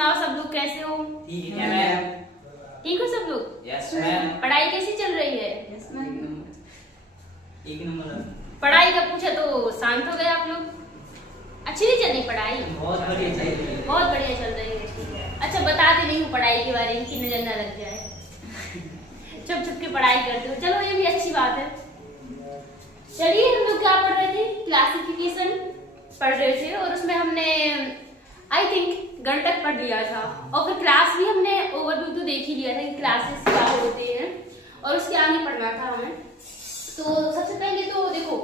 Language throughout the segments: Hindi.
सुनाओ सब लोग कैसे हो? ठीक है मैम। ठीक हो सब लोग? Yes ma'am. पढ़ाई कैसी चल रही है? Yes ma'am. एक नंबर। पढ़ाई का पूछा तो शांत हो गए आप लोग। अच्छी नहीं चल रही पढ़ाई? बहुत बढ़िया चल रही है। बहुत बढ़िया चल रही है, ठीक है। अच्छा बताते नहीं हूँ पढ़ाई के बारे में कि नजर ना लग जाए। छुप छुप के पढ़ाई करते हो, चलो ये भी अच्छी बात है। चलिए हम लोग क्या पढ़ रहे थे? क्लासिफिकेशन पढ़ रहे थे और उसमें हमने आई थिंक गणित पढ़ लिया था और फिर क्लास भी हमने ओवरव्यू तो देख ही लिया था कि क्लासेस क्या होते हैं और उसके आगे पढ़ना था हमें। तो सबसे पहले तो देखो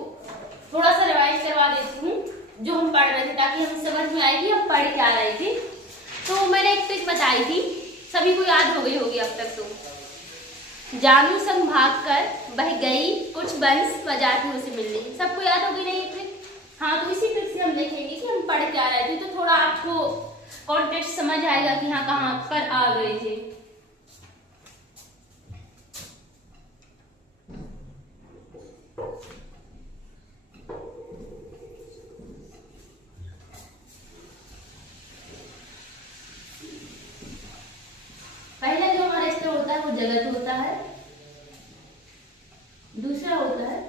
थोड़ा सा रिवाइज करवा देती हूँ जो हम पढ़ रहे थे ताकि हमें समझ में आए कि हम पढ़ क्या रहे थे। तो मैंने एक ट्रिक बताई थी, सभी को याद हो गई होगी अब तक। तो जानू संग भाग कर बह गई कुछ बंस वजातियों से मिलने, सबको याद हो गई ना ये ट्रिक? हाँ, तो इसी ट्रिक से हम देखेंगे कि हम पढ़ क्या रहे थे, तो थोड़ा आपको कॉन्टेक्स्ट समझ आएगा कि हाँ कहाँ पर आ गए थे। पहला जो हमारा स्तर होता है वो जगत होता है, दूसरा होता है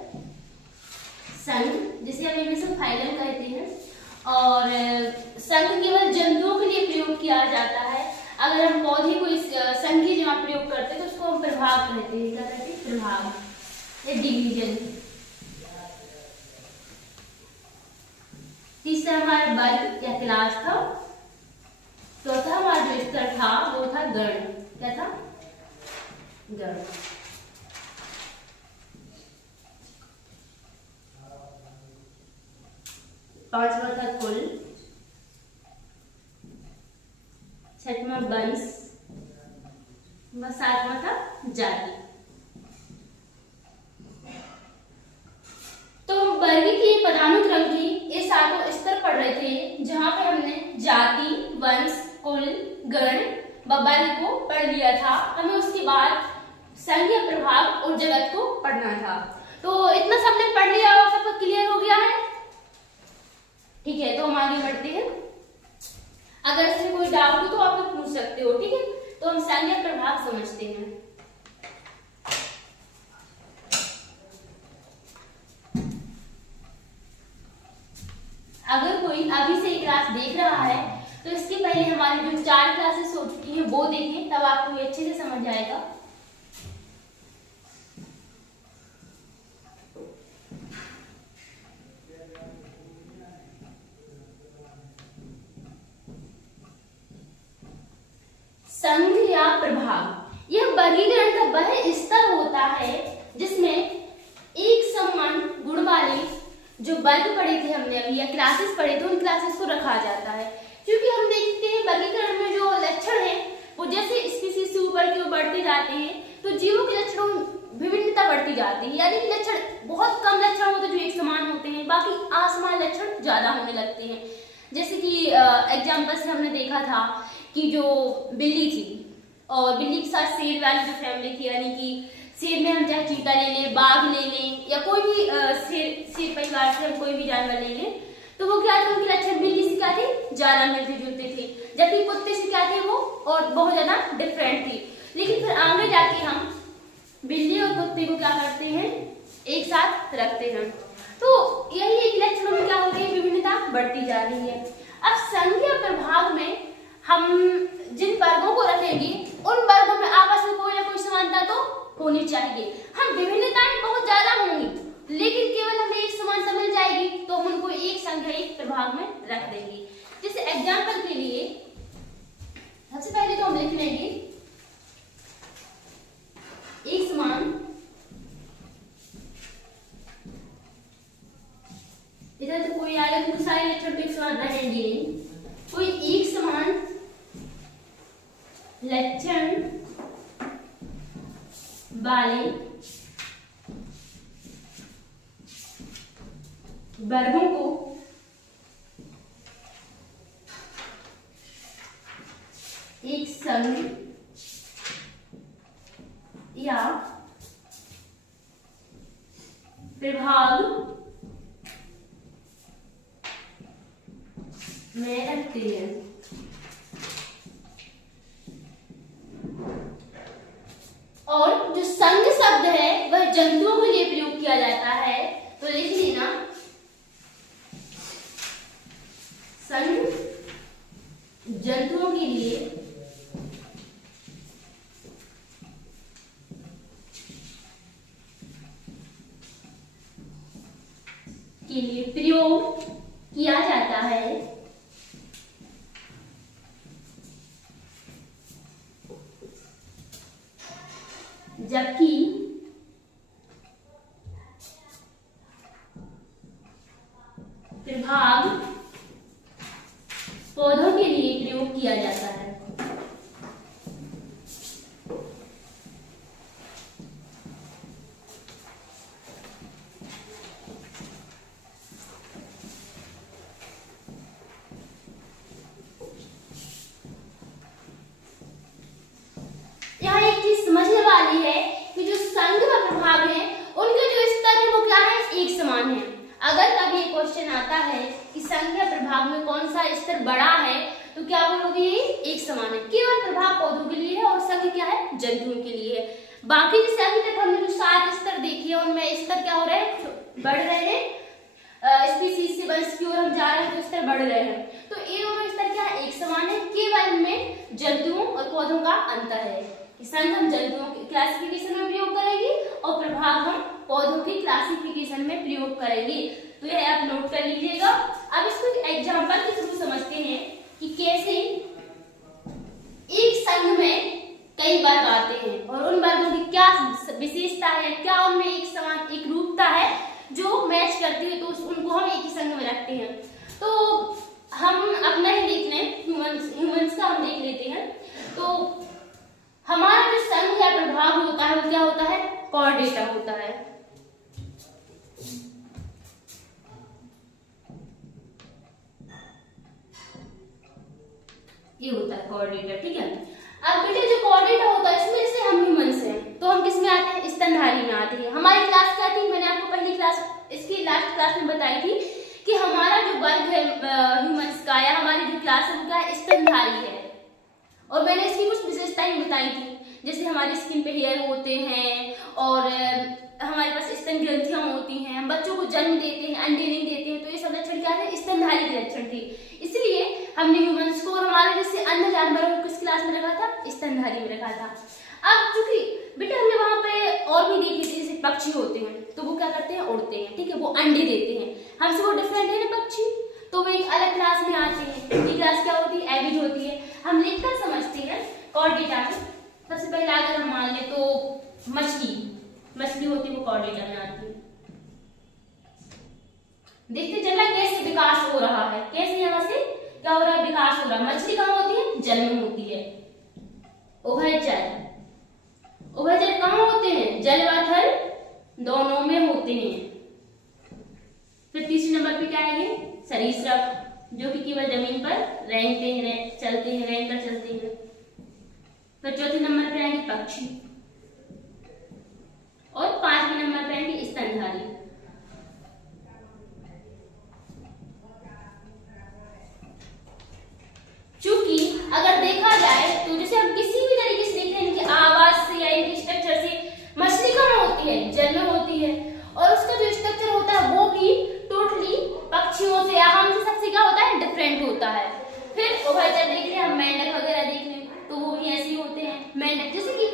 संघ जिसे हम इंग्लिश में फाइलम कहते हैं, और संघ केवल जंतुओं के लिए प्रयोग किया जाता है। अगर हम पौधे को इस संघ की जगह प्रयोग करते हैं तो उसको हम प्रभाव कहते हैं। क्या कहते हैं? प्रभाव, एक डिवीजन। तीसरा हमारा वर्ग या क्लास था। चौथा हमारा जो स्तर था वो था गण। क्या था? गण। पांचवा था कुल, छठवां वंश, सातवां था जाति। तो वर्गीय पदानुक्रम की ये सातों स्तर पढ़ रहे थे जहां पे हमने जाति, वंश, कुल, गण व वर्ग को पढ़ लिया था। हमें उसके बाद संघ या प्रभाव और जगत को पढ़ना था। तो इतना सबने पढ़ लिया और सबको क्लियर हो गया है? ठीक है, तो हम आगे बढ़ते हैं। अगर इसमें कोई डाउट हो तो आप लोग पूछ सकते हो, ठीक है? तो हम संघ या प्रभाव समझते हैं। अगर कोई अभी से क्लास देख रहा है तो इसके पहले हमारी जो 4 क्लासेस हो चुकी हैं वो देखें, तब आपको ये अच्छे से समझ आएगा। संघ या प्रभाव यह वर्गीकरण का वह स्तर होता है जिसमें एक समान गुण वाले जो वर्ग पढ़े थे हमने अभी या क्लासेस पढ़े थे उन क्लासेस को रखा जाता है। क्योंकि हम देखते हैं वर्गीकरण में जो लक्षण है वो जैसे स्पीशीज से ऊपर की ओर बढ़ते जाते हैं तो जीवों के लक्षणों में विभिन्नता बढ़ती जाती है। यानी कि लक्षण बहुत कम लक्षण होते हैं जो एक समान होते हैं, बाकी असमान लक्षण ज्यादा होने लगते हैं। जैसे कि एग्जाम्पल से हमने देखा था कि जो बिल्ली थी और बिल्ली के साथ शेर वाली जो फैमिली थी, यानी कि शेर में हम चाहे चीता ले लें, बाघ ले लें या कोई भी शेर परिवार से हम कोई भी जानवर ले लें, तो वो क्या थे? उनके लक्षण बिल्ली से क्या थे? ज्यादा मिलते जुलते थे, जबकि कुत्ते से क्या थे? वो और बहुत ज्यादा डिफरेंट थी। लेकिन फिर आगे जाके हम बिल्ली और कुत्ते को क्या करते हैं? एक साथ रखते हैं। तो यही एक लक्षणों में क्या हो रही है? विभिन्नता बढ़ती जा रही है। अब संघ या प्रभाव में हम जिन वर्गों को रखेंगे उन वर्गों में आपस में कोई ना कोई समानता तो होनी चाहिए। हम विभिन्नताएं बहुत ज्यादा होंगी लेकिन केवल हमें एक समानता मिल जाएगी तो हम उनको एक संघ या एक प्रभाव में रख देंगे। जैसे एग्जाम्पल के लिए सबसे पहले तो हम लिख लेंगे एक समान, इधर तो कोई आएगा क्योंकि सारे लक्षण तो एक समान रहेंगे नहीं। कोई एक समान लक्षण वाले वर्गों को एक संघ या प्रभाव में रखते हैं। जंतुओं के लिए प्रयोग किया जाता है, जबकि प्रभाव पौधों के लिए प्रयोग किया जाता है। यहाँ एक चीज समझने वाली है कि जो संघ व प्रभाव है उनके जो स्तर है वो क्या है, एक समान है। अगर कभी एक क्वेश्चन आता है कि संघ या प्रभाव में कौन सा स्तर बड़ा है तो क्या बोलोगे, ये एक समान है। केवल प्रभाव पौधों के लिए है और संघ क्या है, जंतुओं के लिए है। बाकी जैसे अभी तक हमने जो 7 स्तर देखे हैं उनमें स्तर क्या हो रहे हैं, बढ़ रहे हैं। स्पीसीज से वंश की ओर हम जा रहे हैं तो स्तर बढ़ रहे हैं। तो ये दोनों स्तर क्या है, एक समान है। केवल इनमें जंतुओं और पौधों का अंतर है। संघ हम जंतुओं की क्लासिफिकेशन में प्रयोग करेंगे और प्रभाव हम पौधों की क्लासिफिकेशन में प्रयोग करेंगे। तो ये आप नोट कर लीजिएगा। अब इसको एग्जांपल के थ्रू समझते हैं कि कैसे एक संघ में कई वर्ग आते हैं और उन वर्गों की क्या विशेषता है, क्या उनमें एक समान एक रूपता है जो मैच करती है, तो उनको हम एक ही संघ में रखते हैं। तो हम अपना ही देख लें, ह्यूमंस का हम देख लेते हैं। तो हमारा जो संघ या प्रभाव होता है वो क्या होता है, कॉर्डेटा होता है। ये होता है कॉर्डेटा, ठीक है। अब बेटे जो कॉर्डेटा होता है इसमें जैसे हम ह्यूमंस हैं तो हम किस में आते हैं, स्तनधारी में आते हैं। हमारी क्लास क्या थी, मैंने आपको पहली क्लास इसकी लास्ट क्लास में बताई थी कि हमारा जो वर्ग है ह्यूमंस का या हमारी जो क्लास है वो क्या है, स्तनधारी है। और मैंने इसकी कुछ विशेषताएं बताई थी, जैसे हमारी स्किन पे हेयर होते हैं और हमारे पास स्तन ग्रंथियां होती हैं, हम बच्चों को जन्म देते हैं, अंडे नहीं देते हैं। तो ये सब लक्षण क्या है, स्तनधारी के लक्षण थे। इसलिए हमने ह्यूमंस को और हमारे जैसे अन्य जानवरों को किस क्लास में रखा था, स्तनधारी में रखा था। अब चूंकि बेटा हमने वहां पे और भी देखी थी, जैसे पक्षी होते हैं तो वो क्या करते हैं, उड़ते हैं, ठीक है, वो अंडे देते हैं। हमसे वो डिफरेंट है ना पक्षी, तो वो एक अलग क्लास में आते हैं। उनकी क्लास क्या होती है, एविड होती है। हम लिखकर समझते हैं कॉर्डेटा में। सबसे पहले अगर हम मान ले तो मछली होती है वो कॉर्डेटा में आती है। देखते चलना कैसे विकास हो रहा है, कैसे यहाँ से क्या हो रहा है, विकास हो रहा है। मछली कहाँ होती है, जल में होती है। उभयचर कहाँ होते हैं, जल व थल दोनों में होते हैं। फिर तीसरे नंबर पे क्या आएंगे, सरीसृप, जो कि केवल जमीन पर रेंगते हैं, चलते हैं, रेंग कर चलते हैं। फिर चौथे नंबर पे आएंगे पक्षी और 5वें नंबर पे आएंगे स्तनधारी। चूंकि अगर देखा जाए तो जैसे हम किसी भी तरीके से देखें इनकी आवाज से या इनके स्ट्रक्चर से, मछली कहाँ होती है, जल में होती है। और उसका जो स्ट्रक्चर होता है वो भी टोटली पक्षियों से या हमसे सबसे क्या होता है, डिफरेंट होता है। फिर उभयचर देख लें, हम मेंढक वगैरह देख लें तो वो भी ऐसे ही होते हैं। मेंढक जैसे कि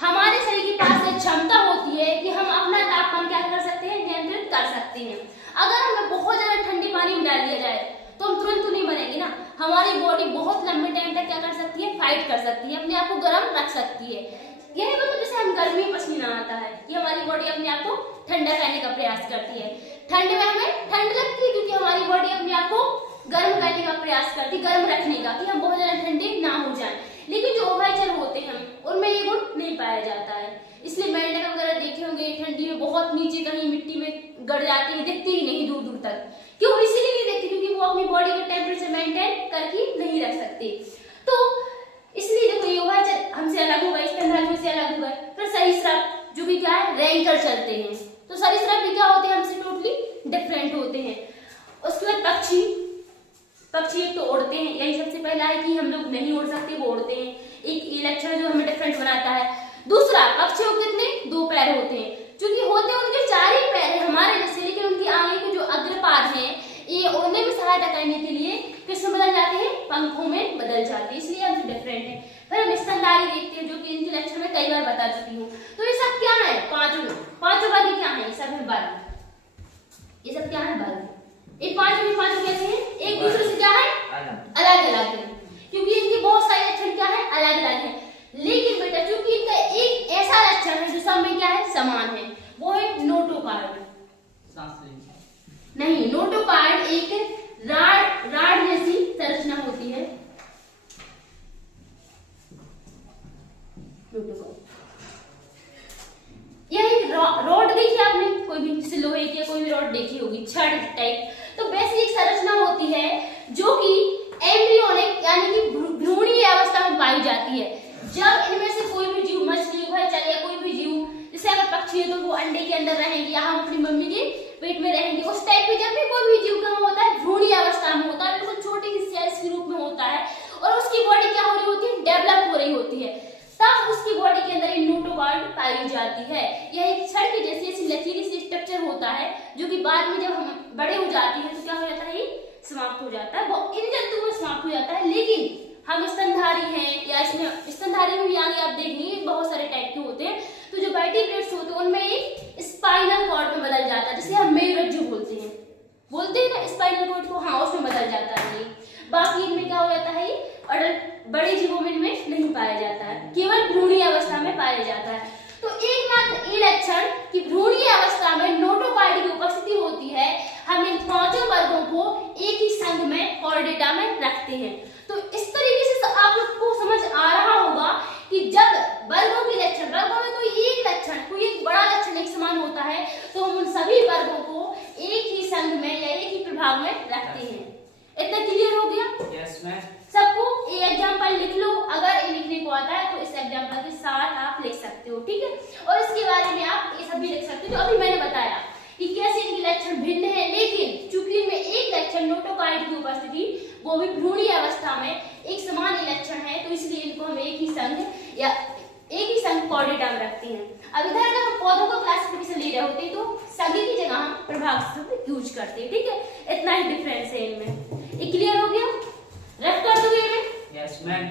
हमारे शरीर के पास एक क्षमता होती है कि हम अपना तापमान क्या कर सकते हैं, नियंत्रित कर सकते हैं। अगर हमें बहुत ज्यादा ठंडे पानी में डाल दिया जाए तो हम तुरंत तो नहीं बनेंगे ना। हमारी बॉडी बहुत लंबे टाइम तक क्या कर सकती है, फाइट कर सकती है, अपने आप को गर्म रख सकती है। यही मतलब जैसे हम गर्मी में पसीना आता है कि हमारी बॉडी अपने आप को ठंडा करने का प्रयास करती है। ठंड में हमें ठंड लगती है क्योंकि हमारी बॉडी अपने आप को गर्म करने का प्रयास करती है, गर्म रखने का, कि हम बहुत ज्यादा ठंडे ना हो जाए। लेकिन जो उभयचर होते हैं उनमें ये गुण नहीं पाया जाता है। इसलिए मेंढक वगैरह देखे होंगे ठंडी में बहुत नीचे कहीं मिट्टी में गड़ जाते हैं, दिखते ही नहीं दूर दूर तक। क्यों, इसीलिए नहीं दिखते क्योंकि वो अपनी बॉडी का टेम्परेचर मेंटेन करके नहीं रख सकते। तो इसलिए देखो ये उभयचर हमसे अलग होगा, स्तनधारी से अलग होगा। फिर सरीसृप जो कि क्या है, रेंग कर चलते हैं। तो सरीसृप भी क्या होते हैं, हमसे टोटली डिफरेंट होते हैं। उसके बाद पक्षी एक तो उड़ते हैं, यही सबसे पहला है कि हम लोग नहीं उड़ सकते, वो उड़ते हैं। एक ये लक्षण जो हमें डिफरेंट बनाता है। दूसरा, पक्षियों के कितने 2 पैर होते हैं, क्योंकि होते उनके 4 ही पैर है हमारे जैसे, लेकिन उनकी आगे के जो अग्रपाद हैं ये उड़ने में सहायता करने के लिए किस में बदल जाती है, पंखों में बदल जाती है, इसलिए हमसे डिफरेंट है। फिर हम स्तनधारी देखते हैं जो कि इनके लक्षण में कई बार बता चुकी हूँ। तो ये सब क्या है, पांचों वर्ग क्या है, ये सब है वर्ग, ये सब क्या है वर्ग। ये पांचों कैसे हैं, एक दूसरे से क्या है अलग अलग है, क्योंकि इनके बहुत सारे लक्षण क्या है अलग अलग है। लेकिन बेटा चूंकि इनका एक ऐसा लक्षण है जो सब में क्या है समान है, वो है नोटोकार्ड। नहीं, नोटोकार्ड एक राड जैसी संरचना होती है। यह एक रॉड देखी आपने, कोई भी जैसे लोहे की कोई भी रॉड देखी होगी, छड़ टाइप, तो वैसी एक संरचना होती है जो कि एम्ब्रियोनिक यानी कि भ्रूणीय अवस्था में पाई जाती है। जब इनमें से कोई भी जीव, मछली हो चल या कोई भी जीव, जैसे अगर पक्षी है तो वो अंडे के अंदर रहेंगे या हम अपनी मम्मी के पेट में रहेंगे, उस टाइप में जब भी कोई भी जीव कहाँ होता है, भ्रूणीय अवस्था में होता है, बिल्कुल छोटे ही सेल्स के रूप में होता है और उसकी बॉडी क्या हो रही होती है, डेवलप हो रही होती है, तब उसकी बॉडी के अंदर ये नोटोकार्ड पाई जाती है। यह एक छड़ के जैसे ऐसी लकीरी सी स्ट्रक्चर होता है जो कि बाद में जब हम बड़े हो जाते हैं तो क्या हो जाता है, ये समाप्त हो जाता है, वो इन जंतुओं में समाप्त हो जाता है। लेकिन हम स्तनधारी हैं या इसमें स्तनधारी में भी आगे आप देखेंगे बहुत सारे टाइप के होते हैं, तो जो वर्टिब्रेट्स होते हैं उनमें एक स्पाइनल कॉर्ड में बदल जाता है, जिसे हम मेरुरज्जु बोलते हैं ना स्पाइनल कॉर्ड को, हाँ उसमें बदल जाता है ये। बाकी इनमें क्या हो जाता है, ये अडल्ट बड़े जीवों में इनमें नहीं पाया जाता है, केवल भ्रूणीय अवस्था में पाया जाता है। तो एकमात्र ये लक्षण कि भ्रूणीय अवस्था में नोटोकार्ड की उपस्थिति होती है, हम इन पांचों वर्गों को एक ही संघ में कॉर्डेटा में रखते हैं। तो इस तरीके से आप लोग को समझ आ रहा होगा कि जब वर्गों के लक्षण, वर्गों में कोई एक लक्षण, कोई एक बड़ा लक्षण एक समान होता है तो हम उन सभी वर्गों को एक ही संघ में या एक ही प्रभाग में रखते हैं। इतना क्लियर हो गया? Yes ma'am. सबको ये एग्जाम्पल लिख लो, अगर ये लिखने को आता है तो इस एग्जाम्पल के साथ आप लिख सकते हो, ठीक है। और इसके बारे में आप ये सब भी लिख सकते हो जो अभी मैंने बताया कि कैसे इनके लक्षण भिन्न है, लेकिन चूंकि इनमें एक लक्षण नोटोकार्ड की उपस्थिति, वो भी भ्रूणीय अवस्था में एक समान लक्षण है, तो इसलिए इनको हम एक ही संघ या एक ही संघ कॉर्डेटा में रखते हैं। अब इधर अगर हम पौधों का क्लासिफिकेशन ले रहे होते तो सभी की जगह हम प्रभाग शब्द यूज करते हैं, ठीक है। इतना ही डिफरेंस है इनमें। ये क्लियर हो गया? रफ कर दोगे इन्हें? Yes ma'am.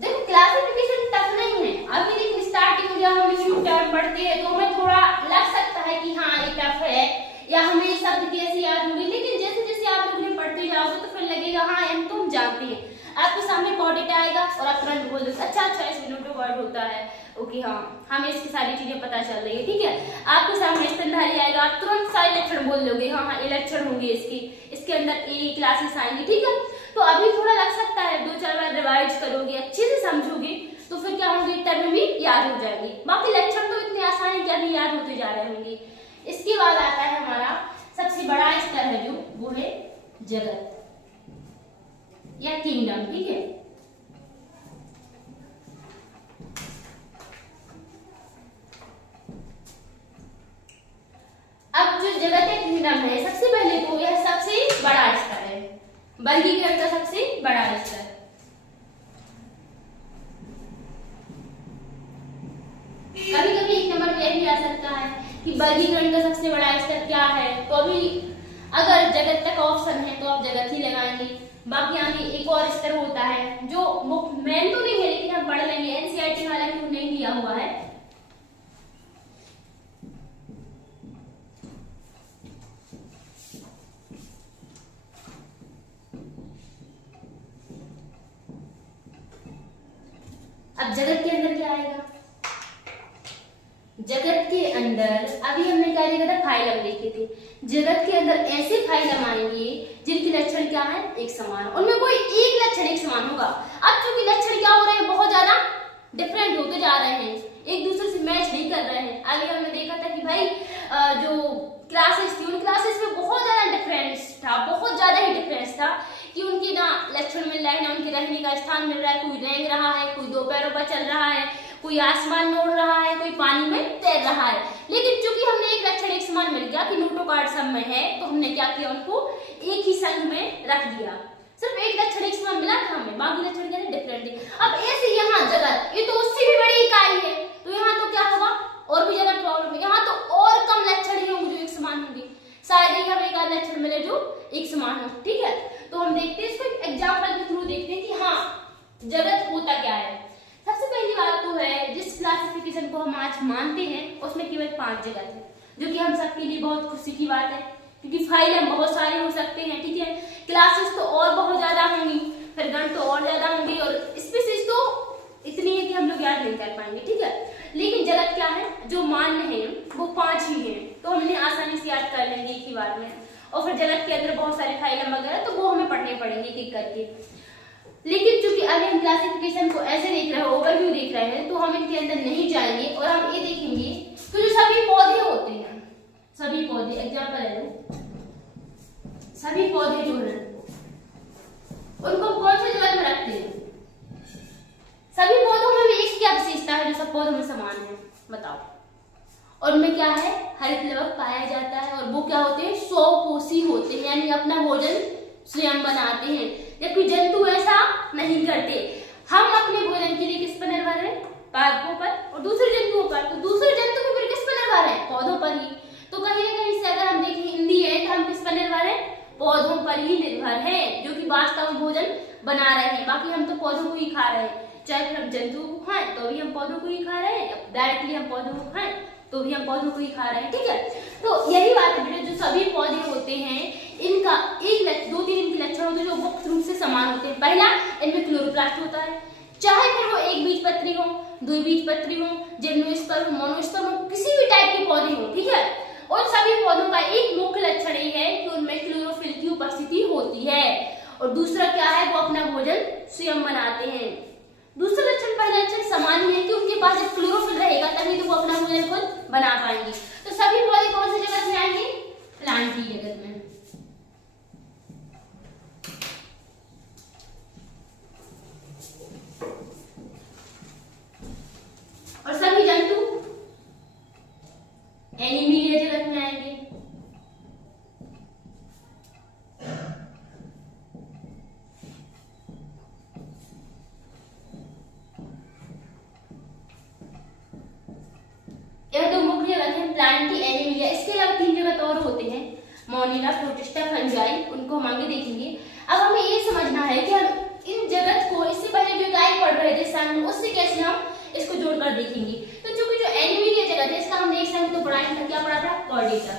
देखो क्लासिफिकेशन टफ नहीं है अभी, लेकिन स्टार्टिंग में जब हम न्यू टर्म पढ़ते हैं तो हमें थोड़ा लग सकता है कि हाँ ये टफ है या हमें ये शब्द कैसे याद होंगे, लेकिन जैसे जैसे आप लोग इन्हें पढ़ते जाओगे तो फिर लगेगा हाँ हम तो हम जानते हैं। आपके सामने कॉर्डेटा आएगा और आप तुरंत बोल दोगे अच्छा इसमें नोटोकार्ड होता है, ओके हाँ हमें इसकी सारी चीजें पता चल रही है, ठीक है। आपके सामने स्तनधारी आएगा, आप तुरंत सारे लक्षण बोल दोगे, हाँ ये लक्षण होंगे इसके अंदर ये क्लासेस आएंगी, ठीक है। तो अभी थोड़ा लग सकता है, 2-4 बार रिवाइज करोगे, अच्छे से समझोगे तो फिर क्या होंगे, टर्म भी याद हो जाएगी। बाकी लक्षण तो इतने आसानी क्या नहीं याद होते जा रहे होंगे। इसके बाद आता है हमारा सबसे बड़ा स्तर है जो, वो है जगत या किंगडम, ठीक है। अब जो जगत या किंगडम है, सबसे पहले तो यह सबसे बड़ा स्तर है, वर्गीकरण का सबसे बड़ा स्तर। कभी कभी एक नंबर पे यह भी आ सकता है कि वर्गीकरण का सबसे बड़ा स्तर क्या है, तो अभी अगर जगत तक ऑप्शन है तो आप जगत ही लगाएंगे। बाकी आगे एक और स्तर होता है जो मेन तो नहीं है लेकिन हम पढ़ लेंगे, एनसीईआरटी वाला क्यों नहीं दिया हुआ है। अब जगत के अंदर क्या आएगा, जगत के अंदर अभी हमने क्या देखा था, फाइलम देखे थे। जगत के अंदर ऐसे फाइलम आएंगे जिनके लक्षण क्या है, एक समान, उनमें कोई एक लक्षण एक समान होगा। अब चूंकि लक्षण क्या हो रहे हैं, बहुत ज्यादा डिफरेंट होते जा रहे हैं, एक दूसरे से मैच नहीं कर रहे हैं। आगे हमने देखा था कि भाई जो क्लासेस थी उन क्लासेस में बहुत ज्यादा डिफरेंस था, बहुत ज्यादा ही डिफरेंस था कि उनकी ना लक्षण मिल रहा है, ना उनके रहने का स्थान मिल रहा है, कोई रेंग रहा है, कोई 2 पैरों पर चल रहा है, कोई आसमान में उड़ रहा है, कोई पानी में तैर रहा है। लेकिन चूंकि हमने एक लक्षण एक समान मिल गया कि नोटोकार्ड सब में है, तो हमने क्या किया, उनको एक ही संघ में रख दिया। सिर्फ एक लक्षण एक समान मिला था हमें, बाकी लक्षण क्या डिफरेंट है। अब ऐसे यहाँ जगत, ये तो उससे भी बड़ी इकाई है, तो यहाँ तो क्या होगा, और भी ज्यादा प्रॉब्लम है, यहाँ तो और कम लक्षण ही होंगे जो एक समान होंगे, शायद ही हमें एक आध लक्षण मिले जो एक समान हो। ठीक है, तो हम देखते हैं इसको एग्जाम्पल के थ्रू देखते हैं कि हाँ जगत होता क्या है। सबसे पहली बात तो है जिस क्लासिफिकेशन को हम आज मानते हैं उसमें केवल 5 जगत है, जो कि हम सबके लिए बहुत खुशी की बात है, क्योंकि फाइल हम बहुत सारे हो सकते हैं। ठीक है, क्लासेस तो और बहुत ज्यादा होंगी, फिर गण तो और ज्यादा होंगी, और स्पीसीज तो इतनी है कि हम लोग याद नहीं कर पाएंगे। ठीक है, लेकिन जगत क्या है जो मान्य है वो 5 ही है, तो हमने आसानी से याद कर लेंगे एक ही बार में। और फिर जगत के अंदर बहुत सारे फाइल वगैरह तो वो हमें पढ़ने पड़ेंगे एक करके। लेकिन चूंकि अभी हम क्लासिफिकेशन को ऐसे देख रहे हैं, ओवरव्यू देख रहे हैं, तो हम इनके अंदर नहीं जाएंगे और हम ये देखेंगे कि जो सभी पौधे होते हैं, सभी पौधे एग्जाम्पल है लो, सभी पौधे जो है उनको कौन से जगत में रखते हैं? सभी पौधों में भी एक क्या विशेषता है जो सब पौधों में समान है, बताओ? और उनमें क्या है? हरित लवक पाया जाता है, और वो क्या होते हैं? स्वपोषी होते हैं, यानी अपना भोजन स्वयं बनाते हैं, जबकि जंतु ऐसा नहीं करते। हम अपने भोजन के लिए किस पर निर्भर है? पादपों पर और दूसरे जंतुओं पर। तो दूसरे जंतु भी फिर किस पर निर्भर है? पौधों पर ही। तो कहीं ना कहीं से अगर हम देखें इन दी एंड हम किस पर निर्भर है? पौधों पर ही निर्भर है, जो कि वास्तव में भोजन बना रहे हैं। बाकी हम तो पौधों को ही खा रहे हैं, चाहे फिर हम जंतुओं को खाएं तो भी हम पौधों को ही खा रहे हैं, डायरेक्टली हम पौधों को खाएं तो भी हम पौधों को ही खा रहे हैं। ठीक है, तो यही बात है बेटा, जो सभी पौधे होते हैं इनका एक दो तीन इनके लक्षण होते हैं जो मुख्य रूप से समान होते हैं। पहला, इनमें क्लोरोप्लास्ट होता है, चाहे फिर वो एक बीजपत्री हो, द्विबीजपत्री हो, जिम्नोस्पर्म, मोनोस्पर्म, किसी भी टाइप के पौधे हो। ठीक है, और सभी पौधों का एक मुख्य लक्षण ये है कि उनमें क्लोरोफिल की उपस्थिति होती है, और दूसरा क्या है? वो अपना भोजन स्वयं बनाते हैं। दूसरा लक्षण पहला लक्षण समान है कि उनके पास जब क्लोरोफिल रहेगा तभी तो वो अपना भोजन खुद बना पाएंगे। तो सभी पौधे कौन से जगत में आएंगे? प्लांट की जगत में। और सभी जंतु एनिमलिया जगत में आएंगे। यह दो मुख्य जगत है, प्लांट की, एनिमलिया। इसके अलावा 3 जगत और होते हैं, मोनिला, प्रोटिस्टा, फंजाई, उनको हम आगे देखेंगे। अब हमें ये समझना है कि हम इन जगत को इससे पहले जो गाइड पढ़ रहे थे सन, उससे कैसे हम इसको जोड़कर देखेंगे। तो चूंकि जो एनिमलिया जगत है इसका हम देख सकते तो पढ़ाई में क्या पढ़ा था? कॉर्डेटा।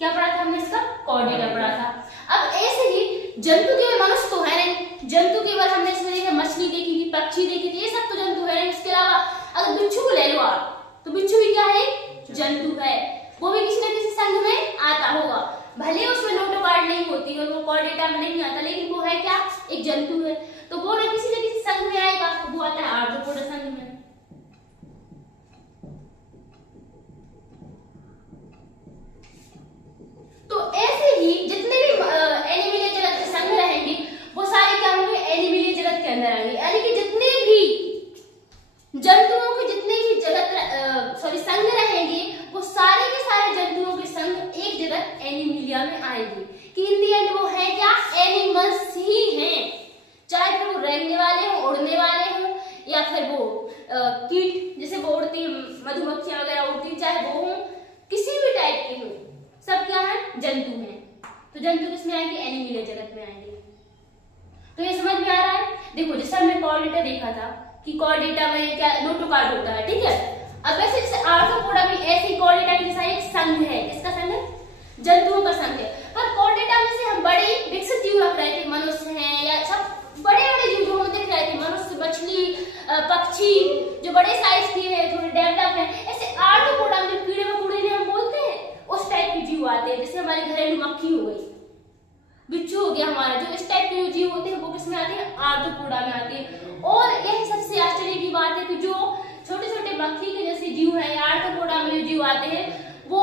क्या पढ़ा था हमने? इसका कॉर्डेटा पढ़ा था। अब ऐसे ही जंतु केवल मनुष्य तो है नहीं, जंतु केवल हमने इसमें मछली देखी थी, पक्षी देखी थी, ये सब तो जंतु है। इसके अलावा अगर बिच्छू को ले लो आप, तो बिच्छू भी क्या है? जंतु है, वो भी किसी न किसी संघ में आता होगा, भले उसमें नोटोकॉर्ड नहीं होती और वो कॉर्डेटा में नहीं आता, लेकिन वो है क्या? एक जंतु है, तो वो न किसी संघ में आएगा, तो वो आता है आर्थ्रोपोडा संघ में। तो ऐसे ही जितने भी एनिमलिया जगत के संघ रहेंगे वो सारे क्या होंगे? एनिमलिया जगत के अंदर आएंगे, यानी कि जितने भी जंतुओं के जितने भी जगत संघ रहेंगे वो सारे के सारे जंतुओं के संघ एक जगत एनिमलिया में आएंगे। कि इन दी एंड वो है क्या? एनिमल्स ही हैं, चाहे फिर वो रेंगने वाले हो, उड़ने वाले हो, या फिर वो कीट जैसे वो उड़ती है, मधुमक्खियां वगैरह उड़ती, चाहे वो हो, किसी भी टाइप के हो, सब क्या है? जंतु हैं। तो जंतु किसमें आएंगे? एनिमलिया जगत में आएंगे। तो ये समझ में आ रहा है? देखो जैसे हमने कॉर्डेटा देखा था कि कॉर्डेटा में क्या नोटोकॉर्ड होता है, ठीक है। अब वैसे जैसे आर्थ्रोपोडा भी ऐसे कॉर्डेटा के जैसा एक संघ है, इसका संघ है जंतुओं का संघ है। पर कॉर्डेटा में से हम बड़े विकसित जीव रख रहे थे, मनुष्य हैं या सब बड़े बड़े जीव जो हम देख रहे थे, मनुष्य, मछली, पक्षी जो बड़े साइज के हैं, थोड़े डेवलप हैं। ऐसे आर्थ्रोपोडा में कीड़े मकोड़े हम बोलते हैं उस टाइप के जीव आते हैं, जैसे हमारी घरेलू मक्खी हो गई, बिच्छू हो गया हमारा, जो इस टाइप के जो जीव होते हैं वो किसमें आते हैं? आर्थ्रोपोडा में आते हैं। और यही सबसे आश्चर्य की बात है कि जो छोटे छोटे मक्खी के जैसे जीव हैं, आर्थ्रोपोडा में जो जीव आते हैं वो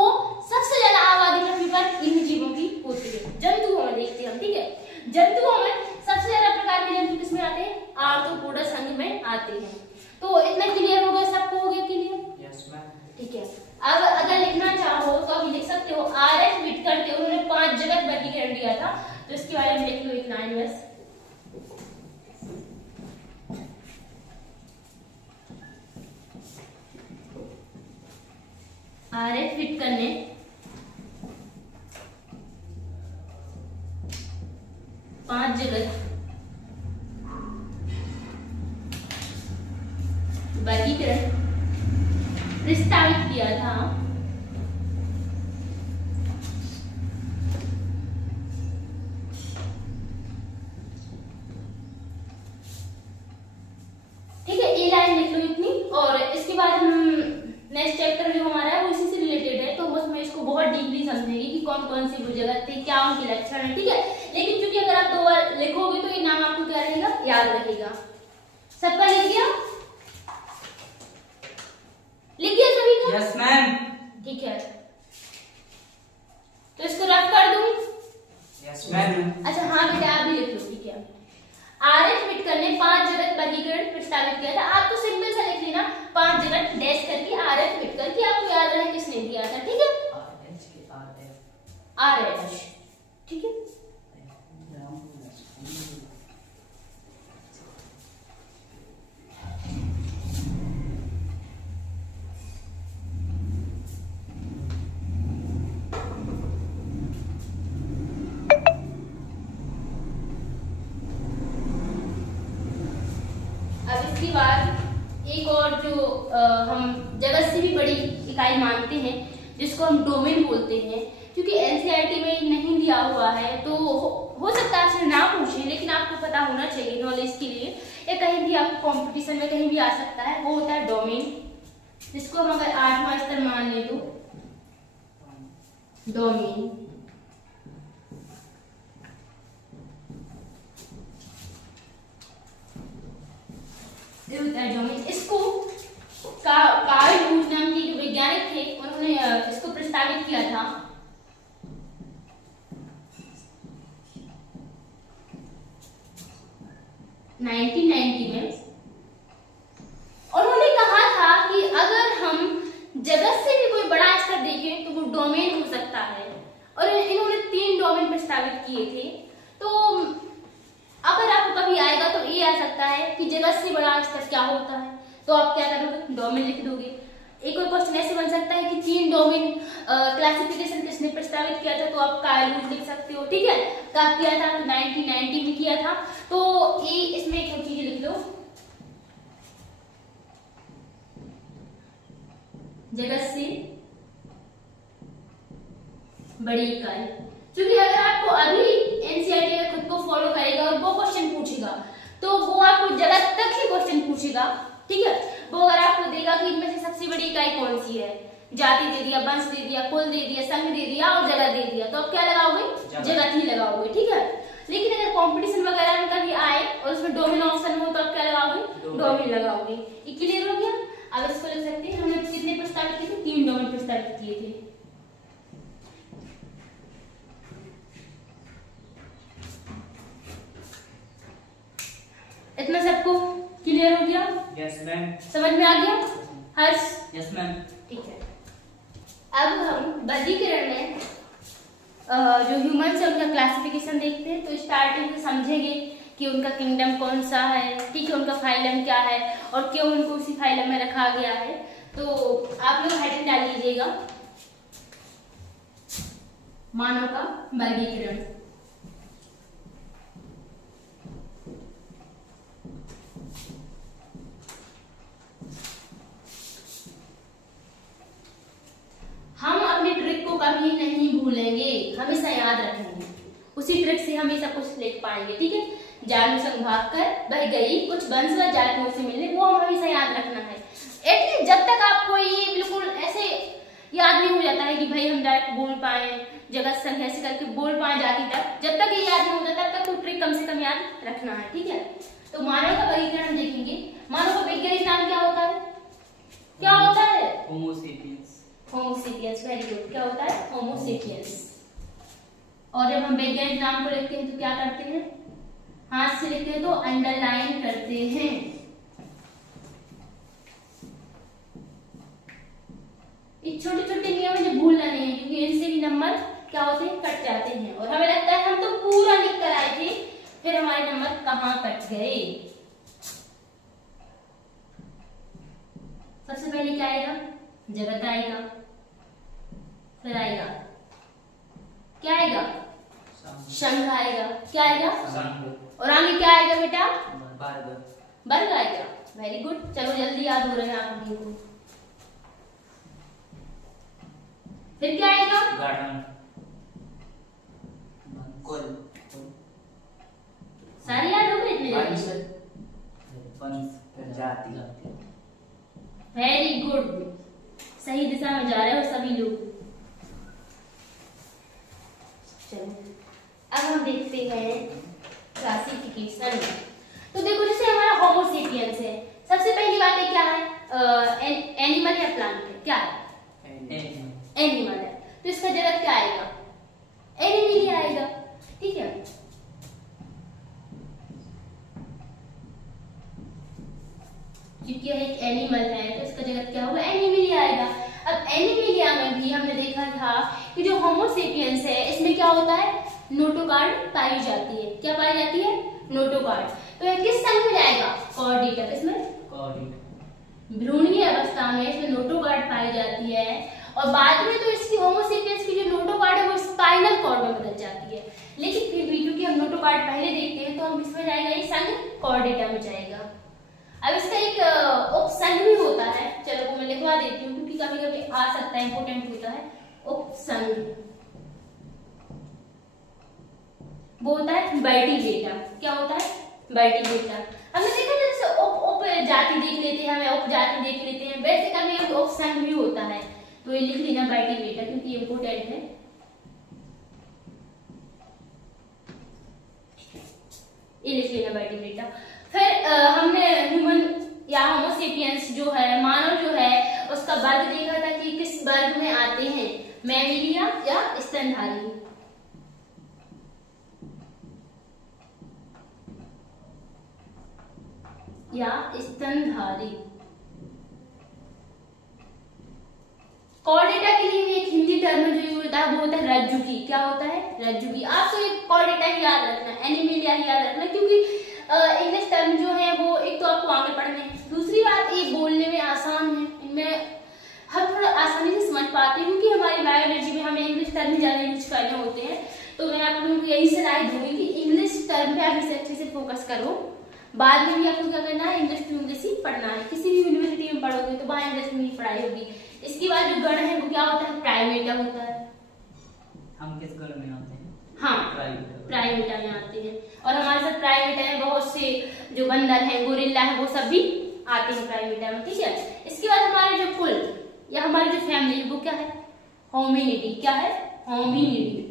सबसे ज्यादा आबादी पृथ्वी पर इन जीवों की होती है। जंतुओं में देखते हैं हम, ठीक है, जंतुओं में सबसे ज्यादा प्रकार के जंतु किसमें आते हैं? आर्थ्रोपोडा संघ में आते हैं। तो इतना क्लियर हो गया, सबको हो गया क्लियर? Yes ma'am. ठीक है, अब अगर लिखना चाहो तो अभी लिख सकते हो। आर.एस. व्हिटकर के उन्होंने 5 जगत वर्गीकरण दिया था, तो इसके बारे में लिख लो एक लाइन बस। करने पांच जगत वर्गीकरण प्रस्तावित किया था। ठीक है, ये लाइन लिख लो इतनी। और इसके बाद हम नेक्स्ट चैप्टर जो हमारा है वो इसी से रिलेटेड है, तो उसमें इसको बहुत डीपली समझेंगे कि कौन कौन सी वो जगत थे, क्या उनके लक्षण है। ठीक है, लेकिन क्योंकि अगर आप 2 बार लिखोगे तो ये नाम आपको क्या रहेगा, याद रहेगा। सबका लिख दिया? लिख दिया सभी का? Yes ma'am. ठीक है, तो इसको रफ कर दूं? Yes ma'am. अच्छा हाँ बेटा, आप भी लिख लो। ठीक है, आरएफ मिटकर ने 5 जगत वर्गीकरण प्रस्तावित किया था। आप तो सिंपल सा लिख लेना 5 जगत डैश करके आरएफ मिटकर, कि आपको याद रहे किसने दिया था। ठीक है, आरएफ। ठीक है, अब इसके बाद एक और जो हम जगत से भी बड़ी इकाई मानते हैं, जिसको हम डोमेन बोलते हैं, क्योंकि एनसीईआरटी में नहीं दिया हुआ है तो हो सकता है आपसे ना पूछे, लेकिन आपको पता होना चाहिए नॉलेज के लिए, या कहीं भी आपको कंपटीशन में कहीं भी आ सकता है। वो होता है डोमेन, जिसको हम अगर 8वां स्तर मान ले तो डोमेन। होता है डोमेन। इसको कार्ल यूज नाम के जो वैज्ञानिक थे, उन्होंने इसको प्रस्तावित किया था। में उन्होंने कहा था कि अगर हम जगत से भी कोई बड़ा स्तर देखें तो वो डोमेन हो सकता है, और इन्होंने 3 डोमेन प्रस्तावित किए थे। तो अगर आपको कभी आएगा तो ये आ सकता है कि जगत से बड़ा स्तर क्या होता है, तो आप क्या करोगे, डोमेन लिख दोगे। एक और क्वेश्चन ऐसे बन सकता है कि 3 डोमेन क्लासिफिकेशन किसने प्रस्तावित किया था, तो आप कार्ल यूज लिख सकते हो। ठीक है, कब किया था, तो 1990 में किया था। तो ये इसमें एक चीज लिख लो, जगत से बड़ी इकाई। क्योंकि अगर आपको अभी एनसीईआरटी में खुद को फॉलो करेगा और वो क्वेश्चन पूछेगा, तो वो आपको जगत तक ही क्वेश्चन पूछेगा। ठीक है, वो अगर आपको देगा कि इनमें से सबसे बड़ी इकाई कौन सी है, जाति दे दिया, वंश दे दिया, कुल दे दिया, संघ दे दिया और जगत दे दिया, तो आप क्या लगाओगे, जगत ही लगाओगे। ठीक है, लेकिन अगर कंपटीशन वगैरह में कभी आए और उसमें डोमेन ऑप्शन हो तो आप क्या लगाओगे, डोमेन लगाओगे। ये क्लियर हो गया? अब इसको लिख सकते हैं, हमने कितने प्रस्तावित किए थे, 3 डोमेन प्रस्तावित किए थे। इतना सबको क्लियर हो गया? Yes ma'am. समझ में आ गया हर्ष? Yes ma'am. ठीक है, अब हम वर्गीकरण में जो ह्यूमन से उनका क्लासिफिकेशन देखते हैं। तो स्टार्टिंग से समझेंगे कि उनका किंगडम कौन सा है, ठीक है, उनका फाइलम क्या है और क्यों उनको उसी फाइलम में रखा गया है। तो आप लोग हेडिंग डाल लीजिएगा, मानव का वर्गीकरण। हम अपने ट्रिक को कभी नहीं भूलेंगे, हमेशा याद रखेंगे, उसी ट्रिक से हमेशा कुछ लिख पाएंगे। ठीक है, जानू संग भाग कर वह गई कुछ वंशज जातियों से मिलने, वो हम हमेशा याद रखना है। एटलीस्ट जब तक आपको ये बिल्कुल ऐसे याद नहीं हो जाता है कि भाई हम डायरेक्ट बोल पाए, जगत संघ ऐसे करके बोल पाए जाति तक, जब तक ये याद नहीं होता तब तक वो ट्रिक कम से कम याद रखना है। ठीक है, तो मानव का वर्गीकरण हम देखेंगे। मानव का वैज्ञानिक नाम क्या होता है, क्या होता है, होमो सेपियंस। होमो सेपियंस, वेरी गुड। क्या होता है, होमो सेपियंस। और जब हम वैज्ञानिक नाम को लिखते हैं तो क्या करते हैं, हाथ से लिखते हैं तो अंडरलाइन करते हैं। इस छोटे छोटे नियम मुझे भूलना नहीं है, क्योंकि इनसे भी नंबर क्या होते हैं, कट जाते हैं। और हमें लगता है हम तो पूरा लिख कर आए थे, फिर हमारे नंबर कहाँ कट गए। सबसे पहले क्या आएगा, जगत आएगा। फिर आएगा क्या आएगा? शंख आएगा। क्या आएगा? और आगे क्या आएगा बेटा? वर्ग आएगा। Very good. चलो जल्दी याद हो रहे हैं आप लोगों को। फिर क्या आएगा? सारी याद हो गई इतने? वेरी गुड, सही दिशा में जा रहे हो सभी लोग। चलो अब हम देखते हैं क्लासिफिकेशन। तो देखो जैसे हमारा होमो सेपियंस है, सबसे पहली बात है क्या है? एनिमल या प्लांट है? क्या है? एनिमल है। तो इसका जगह क्या आएगा? एनिमल आएगा। ठीक है, क्योंकि यह एक एनिमल है तो इसका जगह क्या होगा? एनिमल आएगा। अब एनिमलिया में भी हमने देखा था कि जो होमो सेपियंस है इसमें क्या होता है? नोटोकॉर्ड पाई जाती है। क्या पाई जाती है? नोटोकॉर्ड। तो यह किस संघ में जाएगा? कॉर्डेटा। इसमें भ्रूणीय अवस्था में इसमें नोटोकॉर्ड पाई जाती है और बाद में तो इसकी होमो सेपियंस की जो नोटोकॉर्ड है वो स्पाइनल कॉर्ड में बदल जाती है। लेकिन फिर भी क्योंकि हम नोटोकॉर्ड पहले देखते हैं तो हम किसमें जाएगा? ये संघ कॉर्डेटा में जाएगा। अब इसका एक उपसंघ भी होता है, चलो वो मैं लिखवा देती हूँ क्योंकि कभी कभी आ सकता है, इंपोर्टेंट होता है। उपसंघ वो होता है वर्टिब्रेटा। क्या होता है? वर्टिब्रेटा। हमने देखा जैसे उप जाति देख लेते हैं, हमें उप जाति देख लेते हैं, वैसे कभी उपसंघ भी होता है। तो ये लिख लेना वर्टिब्रेटा क्योंकि ये इंपोर्टेंट है। ये लिख लेना वर्टिब्रेटा। फिर हमने ह्यूमन या होमो सेपियंस जो है, मानव जो है, उसका वर्ग देखा था कि किस वर्ग में आते हैं? मैमिलिया या स्तनधारी। या स्तनधारी। कॉर्डेटा के लिए भी एक हिंदी टर्म जो यूज होता है वो होता है रज्जुकी। क्या होता है? रज्जुकी। आपको एक कॉर्डेटा ही याद रखना, एनिमलिया ही याद रखना, क्योंकि इंग्लिश टर्म जो है वो एक तो आपको आगे पढ़ने हैं, दूसरी बात ये बोलने में आसान है, इनमें हम थोड़ा आसानी से समझ पाते हैं क्योंकि हमारी बायोलॉजी में हमें इंग्लिश टर्म ज्यादा यूज करने होते हैं। तो मैं आप लोगों को यही सलाह दूंगी कि इंग्लिश टर्म पे आप इसे अच्छे से फोकस करो। बाद में भी आपको क्या करना है? इंग्लिश टू इंग्लिश ही पढ़ना है। किसी भी यूनिवर्सिटी में पढ़ोगे तो वहां इंग्लिश में ही पढ़ाई होगी। इसके बाद जो गण है वो क्या होता है? प्राइमेटा होता है। हम किस गण में आते हैं? हाँ, प्राइमेटा में आते हैं। और हमारे साथ प्राइमेटा में बहुत से जो बंदर है, गोरिल्ला है, वो सब भी आते हैं प्राइमेटा में। ठीक है, इसके बाद हमारे जो कुल या हमारी जो फैमिली है वो क्या है? होमिनिडी। क्या है? होमिनिडी।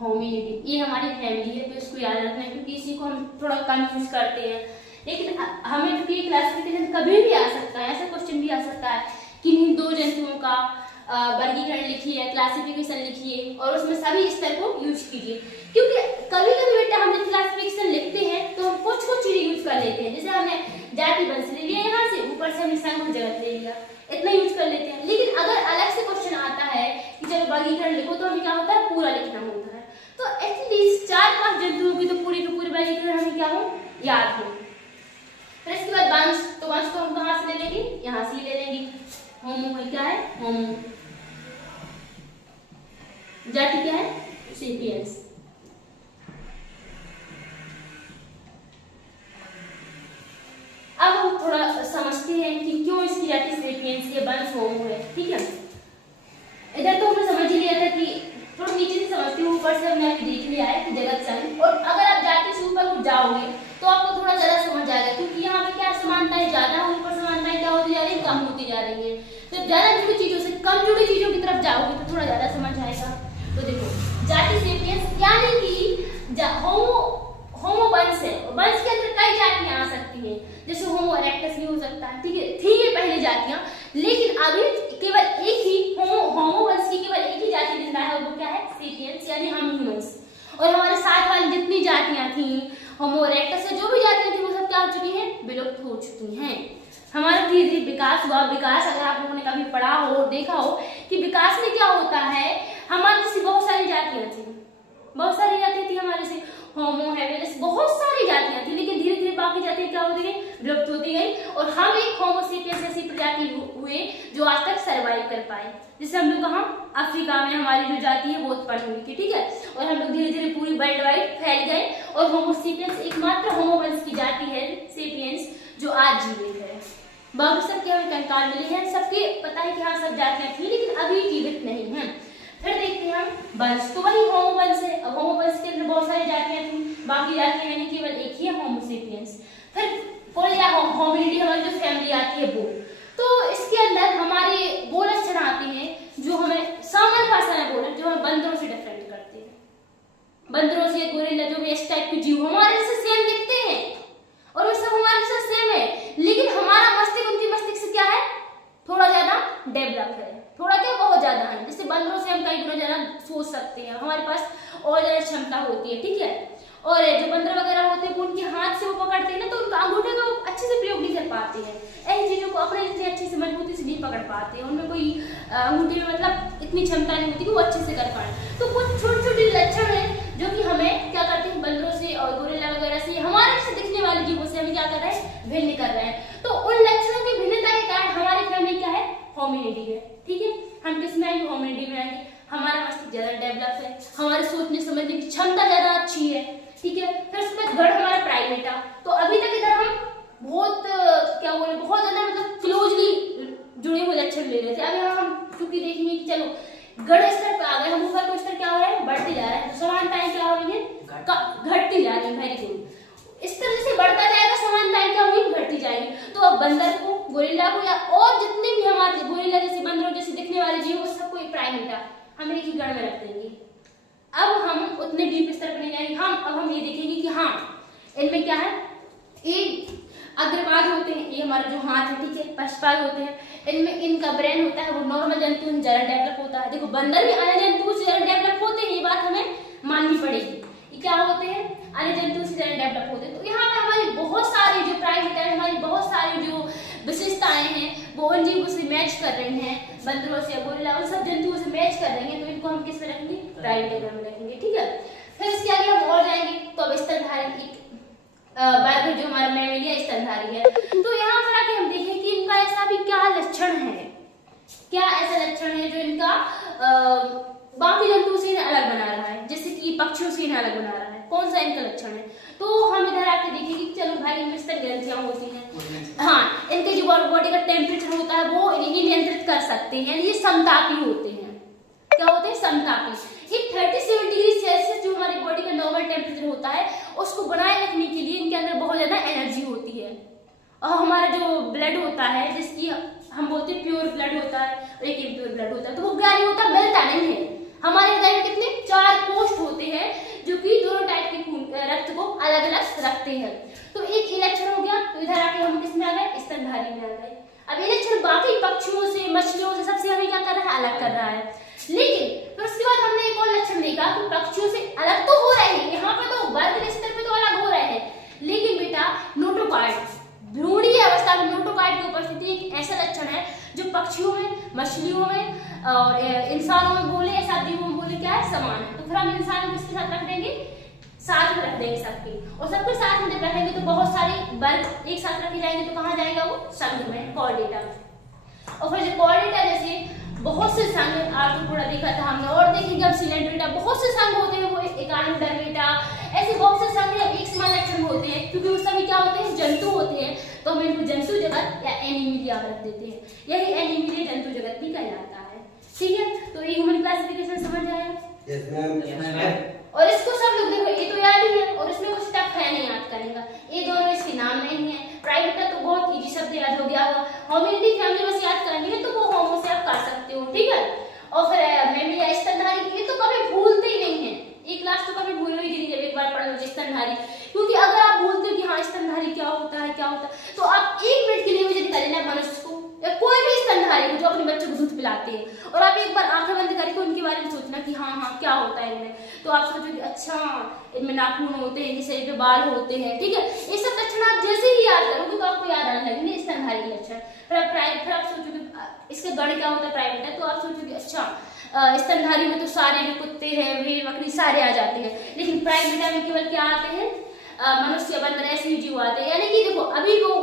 होमिनिडी ये हमारी फैमिली है, तो इसको याद रखना है क्योंकि इसी को हम थोड़ा कम यूज करते हैं। लेकिन हमें क्योंकि क्लासिफिकेशन कभी भी आ सकता है, ऐसा क्वेश्चन भी आ सकता है कि दो जंतुओं का वर्गीकरण लिखिए, क्लासिफिकेशन लिखिए और उसमें सभी स्तर को यूज कीजिए। क्योंकि कभी कभी बेटा हम जब क्लासिफिकेशन लिखते हैं तो हम कुछ चीजें यूज कर लेते हैं। जैसे हमने जाति वंश ले लिया, यहाँ से ऊपर से हमने संघ जगत ले लिया, इतना यूज कर लेते हैं। लेकिन अगर अलग से क्वेश्चन आता है कि जब वर्गीकरण लिखो तो हमें क्या होता है? पूरा लिखना होता है। तो एटलीस्ट 4-5 जंतुओं की तो पूरी वर्गीकरण हमें क्या हो? याद हो। फिर इसके बाद वंश, तो वंश को हम कहाँ से ले लेंगे? यहाँ से ले लेंगे। होमो है, क्या है? होमो। जाति क्या है? सेपियंस। अब हम थोड़ा समझते हैं कि क्यों इसकी जाति सेपियंस के वंश होमो है। ठीक है, इधर तो हमने समझ ही लिया था कि थोड़ा नीचे से समझती हूँ, ऊपर से हमने अभी देख लिया है कि जगत संघ। और अगर आप जाति से ऊपर उठ जाओगे तो आपको थोड़ा ज्यादा समझ आएगा क्योंकि यहाँ पे क्या समानताएं ज्यादा, ऊपर समानताएं क्या होती जा रही है? कम होती जा रही है। तो ज्यादा जुड़ी चीजों से कम जुड़ी चीजों की तरफ जाओगे तो थोड़ा ज्यादा समझ आएगा। तो देखो जाति सेपियंस यानी कि होमो वंश है, वंश के अंदर कई जातियां आ सकती हैं, जैसे होमो इरेक्टस भी हो सकता है। ठीक है, थी ये पहले जातियां, लेकिन अभी केवल एक ही होमो वंश की केवल एक ही जाति जिंदा है और वो क्या है? सेपियंस यानी हम ह्यूमंस। और हमारे साथ वाली जितनी जातियां थी होमो इरेक्टस से जो भी जातियां थी वो सब क्या हो चुकी हैं? विलुप्त हो चुकी हैं। हमारा धीरे धीरे विकास हुआ। विकास अगर आप लोगों ने कभी पढ़ा हो, देखा हो कि विकास में क्या होता है, हमारे जैसी बहुत सारी जातियां थी, बहुत सारी जातियां थी हमारे से, होमो हैबिलिस, बहुत सारी जातियां थी, लेकिन धीरे धीरे बाकी जातियां क्या होती गई, विलुप्त होती गई और हम एक होमो सेपियंस ऐसी प्रजाति हुए जो आज तक सर्वाइव कर पाए। जिससे हम लोग कहा अफ्रीका में हमारी जो जाति है वो उत्पन्न हुई थी, ठीक है, और हम लोग धीरे धीरे पूरी वर्ल्ड वाइड फैल गए और होमो सेपियंस एकमात्र होमो वंश की जाति है सेपियंस जो आज जीवित है। बाकी सबके हमें कंकाल मिले हैं, सबके पता है कि हाँ सब जातियां थी लेकिन अभी जीवित नहीं है। फिर देखते हैं हम वंश, तो वही होमो वंश है। अब होमो वंश के अंदर बहुत सारी जातियां थी, बाकी जातियां यानी केवल एक ही है होमो सेपियंस। फिर फुल या होमिनिडी हमारी जो फैमिली आती है वो, तो इसके अंदर हमारे वो लक्षण आते हैं जो हमें सामान्य भाषा में बोले जो हमें बंदरों से डिफरेंट करते हैं। बंदरों से, गोरिल्ला जो भी इस टाइप के जीव हमारे से सेम दिखते हैं और वे सब हमारे साथ सेम है, लेकिन हमारा मस्तिष्क उनकी मस्तिष्क से क्या है, थोड़ा ज्यादा डेवलप है, थोड़ा क्या बहुत ज्यादा है। जैसे बंदरों से हम कई गुना ज्यादा सोच सकते हैं, हमारे पास और ज्यादा क्षमता होती है, ठीक है। और जो बंदर वगैरह होते हैं वो उनके हाथ से वो पकड़ते हैं ना, तो उनका अंगूठे का अच्छे से प्रयोग नहीं कर पाते हैं, ऐसी चीजों को अपने इतने अच्छे से मजबूती से नहीं पकड़ पाते हैं, उनमें कोई अंगूठे में मतलब इतनी क्षमता नहीं होती कि वो अच्छे से कर पाए। तो कुछ छोटे छोटे लक्षण है जो कि हमें क्या करते हैं, बंदरों से और गोरिल्ला वगैरह से, हमारे से दिखने वाले जीवों से हमें क्या कर रहे हैं, भिन्न कर रहे हैं। तो उन लक्षणों की भिन्नता के कारण हमारी फैमिली क्या है, होमिनिडी है, ठीक है। हम किसमें आएंगे, होमिनिडी में आएंगे। हमारा मस्तिष्क ज्यादा डेवलप है, हमारे सोचने समझने की क्षमता ज्यादा अच्छी है, ठीक है। फिर उसके बाद गढ़ हमारा प्राइमेटा, तो अभी तक इधर हम बहुत क्या बोले, बहुत ज्यादा मतलब क्लोजली जुड़े हुए लक्षण ले रहे थे। अभी हम चूंकि देखेंगे कि चलो गढ़ स्तर पे आ गए हम, ऊपर को स्तर क्या हो रहा है, बढ़ते जा रहा है, तो समानताएं क्या हो रही है, घटती जा रही है। Very good. इस तरह से बढ़ता जाएगा, समानताएं क्या होगी, घटती जाएगी। तो अब बंदर को, गोरिल्ला को या और जितने भी हमारे गोरिल्ला जैसे, बंदरों जैसे दिखने वाले जीव सबको एक प्राइमेटा हम एक ही गढ़ में रख देंगे। अब हम उतने डीप स्तर पर नहीं जाएंगे, अब हम ये देखेंगे कि हाँ इनमें क्या है, एक अग्रपाद होते हैं, ये हमारा जो हाथ है, ठीक है, पश्चपाद होते हैं, इनमें इनका ब्रेन होता है वो नॉर्मल जंतु से ज्यादा डेवलप होता है। देखो बंदर भी अन्य जंतुओं से ज्यादा डेवलप होते हैं, ये बात हमें माननी पड़ेगी। ये क्या होते हैं, अन्य जंतुओं से ज्यादा डेवलप होते हैं। तो यहाँ पे हमारी बहुत सारी जो प्राइमेटा है, हमारी बहुत सारी जो विशेषताएं हैं वो उन जीवों से मैच कर रही हैं, बंदरों से, गोरिल्ला, उन सब जंतुओं से मैच कर रही हैं, तो इनको हम किस में रखेंगे, प्राइमेटा में रखेंगे, ठीक है। फिर इसके आगे हम और जाएंगे तो अब स्तनधारी एक बार जो हमारा मैमेलिया स्तनधारी है, तो यहाँ पर आके हम देखें कि इनका ऐसा भी क्या लक्षण है, क्या ऐसा लक्षण है जो इनका बाकी जंतुओं से अलग बना रहा है, जैसे कि पक्षियों से अलग बना रहा है। कौन सा इनका लक्षण है, तो हम इधर आके देखेंगे कि चलो भाई इनमें स्तन ग्रंथियां होती हैं, हाँ, इनके जो बॉडी का टेम्परेचर होता है वो इन्हें नियंत्रित कर सकते हैं, ये समतापी होते हैं। क्या होते हैं, समतापी। ये 37 डिग्री सेल्सियस जो हमारी बॉडी का नॉर्मल टेम्परेचर होता है उसको बनाए रखने के लिए इनके अंदर बहुत ज्यादा एनर्जी होती है। और हमारा जो ब्लड होता है, जिसकी हम बोलते हैं प्योर ब्लड होता है और एक इम्प्योर ब्लड होता है, तो वो क्या नहीं होता, मिलता नहीं है। हमारे हृदय में कितने 4 कोष्ठ होते हैं जो कि दोनों टाइप के खून रक्त को अलग अलग रखते हैं। तो एक इलेक्शन हो गया, तो इधर आके हम किसमें आ गए, स्तनधारी में आ गए। अब इलेक्शन बाकी पक्षियों से, मछलियों से, सबसे हमें क्या कर रहा है, अलग कर रहा है। लेकिन फिर उसके बाद हमने एक और लक्षण देखा कि पक्षियों से अलग तो हो रहे हैं, यहाँ पे तो वर्ग स्तर पे तो अलग हो रहे हैं, लेकिन बेटा नोटोकॉर्ड, भ्रूणीय अवस्था में नोटोकॉर्ड की उपस्थिति एक ऐसा लक्षण है जो पक्षियों में, मछलियों में और इंसानों में बोले या सब जीवों में बोले क्या है, समान है। तो फिर हम इंसान को किसके साथ रख देंगे, साथ में रख देंगे सबके, और सबके साथ में जब रखेंगे तो बहुत सारे वर्ग एक साथ रखे जाएंगे, तो कहाँ जाएगा वो, संघ में, कॉर्डेटा। और फिर जो कॉर्डेटा जैसे बहुत से संघ आर्थ्रोपोडा देखा था हमने, और देखेंगे अब सिलेंड्रेटा, बहुत से संघ होते हैं, वो एकानोडर्मेटा, ऐसे बहुत से संघ एक समान लक्षण होते हैं, क्योंकि उस समय क्या होते हैं, जंतु होते हैं, तो हम इनको जंतु जगत या एनिमिलिया रख देते हैं। यही एनिमिलिया जंतु जगत भी कहलाता है, ठीक है। तो ये ह्यूमन क्लासिफिकेशन समझ आया? Yes ma'am. और इसको सब लोग देखो, ये तो याद ही है और इसमें कुछ टफ है नहीं याद करेगा, ये दोनों इसके नाम नहीं है। प्राइमेटा तो बहुत इजी शब्द याद हो गया होगा, होमिनिडी फैमिली बस याद करनी है तो वो होमो से आप कर सकते हो, ठीक है। और फिर मैमेलिया स्तनधारी, ये तो कभी भूलते ही नहीं है, एक क्लास तो कभी भूल ही नहीं जब एक बार पढ़ लो स्तनधारी, क्योंकि अगर आप भूलते हो कि हाँ स्तनधारी क्या होता है, क्या होता है, तो आप 1 मिनट के लिए विजिट कर लेना मनुष्य को या कोई भी स्तनधारी को जो अपने बच्चों को दूध पिलाते हैं, और आप एक बार आंखें बंद करके उनके बारे में सोचना कि हाँ हाँ क्या होता है इनमें, तो आप सोचोगे अच्छा इनमें नाखून होते हैं, शरीर पे बाल होते हैं, ठीक है। ये सब लक्षण आप जैसे ही याद करोगे तो आपको याद आने लगेंगे स्तनधारी के लक्षण। फिर आप सोचोगे इसका गढ़ क्या होता है, प्राइमेटा, तो आप सोचोगे अच्छा स्तनधारी में तो सारे जो कुत्ते हैं, भेड़ बकरी सारे आ जाते हैं, लेकिन प्राइमेटा में केवल क्या आते हैं, मनुष्य, बंदर, ऐसे ही जीव आते हैं। यानी कि देखो अभी वो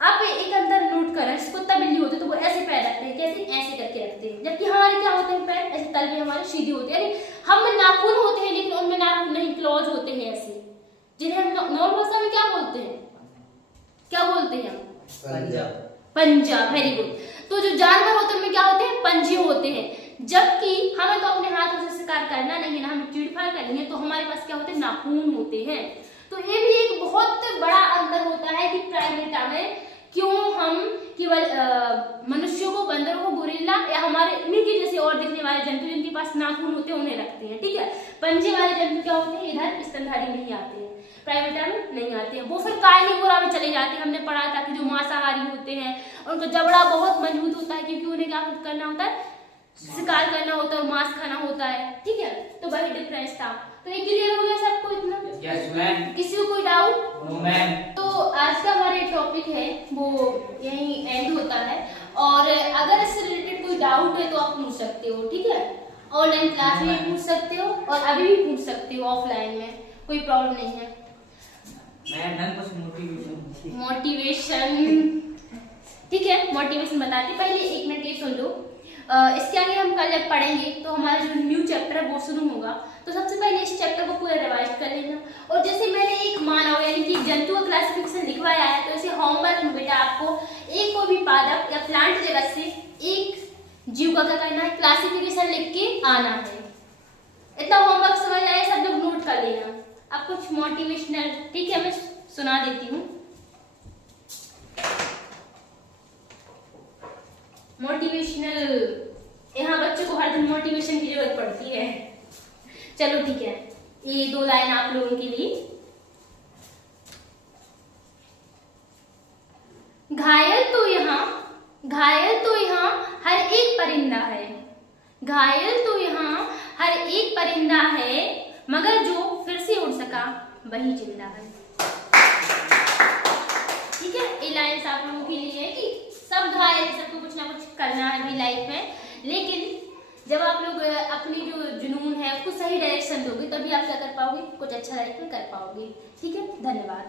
आप एक अंदर नोट करें, कुत्ता बिल्ली होते तो वो ऐसे पैर रखते हैं, कैसे, ऐसे करके रखते हैं, जबकि हमारे क्या होते हैं पैर ऐसे, तलवे हमारे सीधे होते हैं। यानी हम में नाखून होते हैं लेकिन उनमें नाखून नहीं, क्लॉज होते हैं ऐसे, जिन्हें हम नॉर्मल भाषा में क्या बोलते हैं, क्या बोलते हैं हम, पंजा। Very good. तो जो जानवर होते हैं उनमें क्या होते हैं, पंजे होते हैं, जबकि हमें तो अपने हाथों से शिकार करना नहीं है ना, हमें चीड़फाड़ करनी है, तो हमारे पास क्या होते हैं, नाखून होते हैं। तो ये भी एक बहुत बड़ा अंतर होता है कि प्राइमेटा में क्यों हम केवल मनुष्यों को, बंदरों को, गोरिल्ला या हमारे इनके जैसे और दिखने वाले जंतु जिनके पास नाखून होते हैं उन्हें रखते हैं, ठीक है। पंजे वाले जंतु क्या होते हैं, इधर स्तनधारी नहीं आते हैं, प्राइमेटा में नहीं आते हैं, वो फिर कार्निवोरा में चले जाते हैं। हमने पढ़ा था कि जो मांसाहारी होते हैं उनका जबड़ा बहुत मजबूत होता है, क्योंकि उन्हें क्या करना होता है, शिकार करना होता है, मांस खाना होता है, ठीक है। तो वही डिफरेंस था। तो ये क्लियर हो गया सबको इतना? Yes ma'am. किसी को कोई डाउट? No ma'am. तो आज का हमारा टॉपिक है वो यही एंड होता है, और अगर इससे रिलेटेड कोई डाउट है तो आप पूछ सकते हो, ठीक है। ऑनलाइन क्लास में पूछ सकते हो और अभी भी पूछ सकते हो, ऑफलाइन में कोई प्रॉब्लम नहीं है। मैम कुछ मोटिवेशन, ठीक है, मोटिवेशन बताती, पहले 1 मिनट ये सुन लो। इसके आगे हम कल जब पढ़ेंगे तो हमारा जो न्यू चैप्टर है वो शुरू होगा, तो सबसे पहले इस चैप्टर को पूरा रिवाइज कर लेना। और जैसे मैंने एक मानव यानी कि जंतु का क्लासिफिकेशन लिखवाया है, तो इसे होमवर्क में बेटा आपको एक कोई भी पादप या प्लांट जगत से एक जीव का क्या करना है, क्लासिफिकेशन लिख के आना है। इतना होमवर्क समझ आए, सब लोग नोट कर लेना। अब कुछ मोटिवेशनल, ठीक है, मैं सुना देती हूँ। मोटिवेशनल, यहाँ बच्चों को हर दिन मोटिवेशन की जरूरत पड़ती है। चलो ठीक है, ये 2 लाइन आप लोगों के लिए। घायल तो यहाँ हर एक परिंदा है, घायल तो यहाँ हर एक परिंदा है, मगर जो फिर से उड़ सका वही जिंदा है। ठीक है, ये लाइन आप लोगों के लिए है कि सब घायल, सबको कुछ ना कुछ करना है भी लाइफ में, लेकिन जब आप लोग अपनी जो जुनून है उसको सही डायरेक्शन दोगे तभी आप क्या कर पाओगे, कुछ अच्छा लाइफ में कर पाओगे। ठीक है, धन्यवाद।